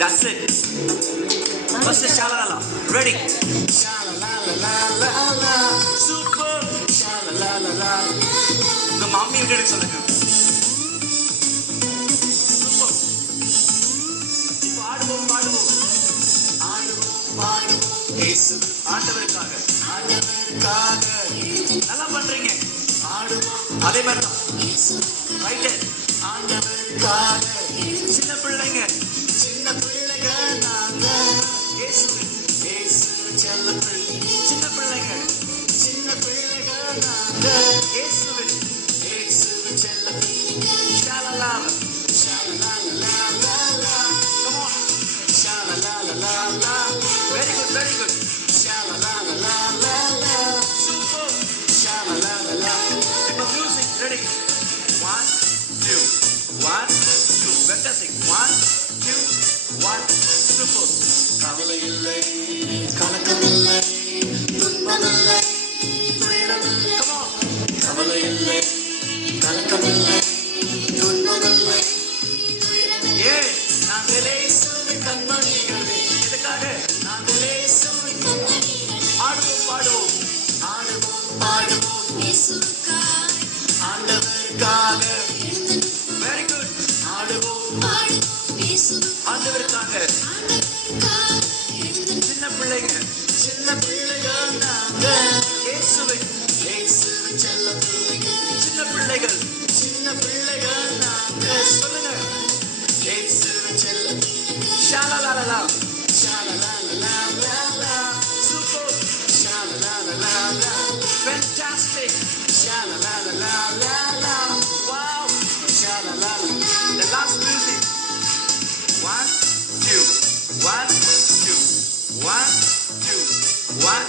That's it. First sha-la-la-la. Ready? Sha-la-la-la-la-la. Super. Sha-la-la-la-la. உங்க மாமி விட்டு சொல்லுங்க. Super. இப்போ ஆடுவோம் பாடுவோம். இயேசு ஆண்டவருக்காக. நல்லா பண்றீங்க. அதே மாதிரி தான். ரைட். ஆண்டவருக்காக. சின்ன பிள்ளைங்க நாங்க. இயேசு செல்ல பிள்ளை. சின்ன பிள்ளைங்க நாங்க. இயேசு செல்ல ஷாலலா ஷாலலா. Come on. ஷாலலா. Very good, very good. Sha-la-la-la-la-la. Super. Sha-la-la-la-la. Now music, ready? 1, 2. 1, 2. Fantastic. 1, 2, 1. Super. கவலை இல்லை, கலக்கம் இல்லை, துன்பம் இல்லை, துயரம் இல்லை. Come on. கவலை இல்லை, கலக்கம் இல்லை, துன்பம் இல்லை, துயரம் இல்லை. ஏன் நாங்களே சொல்லி கண்மணிகளே. எதுக்காக? நாங்களே சொல்லி பாடுவோம் ஆண்டவருக்காக. Very good. ஆடுவோம் ஆண்டவருக்காக. சின்ன பிள்ளைங்க நாங்க. இயேசுவை செல்ல பிள்ளைங்க. சின்ன பிள்ளைகள் நாங்க. சொல்லுங்க. இயேசுவை செல்ல ஷாலலா ஷாலலா. Super. Sha-la-la-la-la-la. Fantastic. Sha-la-la-la-la-la. Wow. Sha-la-la-la. The last music. 1, 2. 1, 2. 1, 2. 1,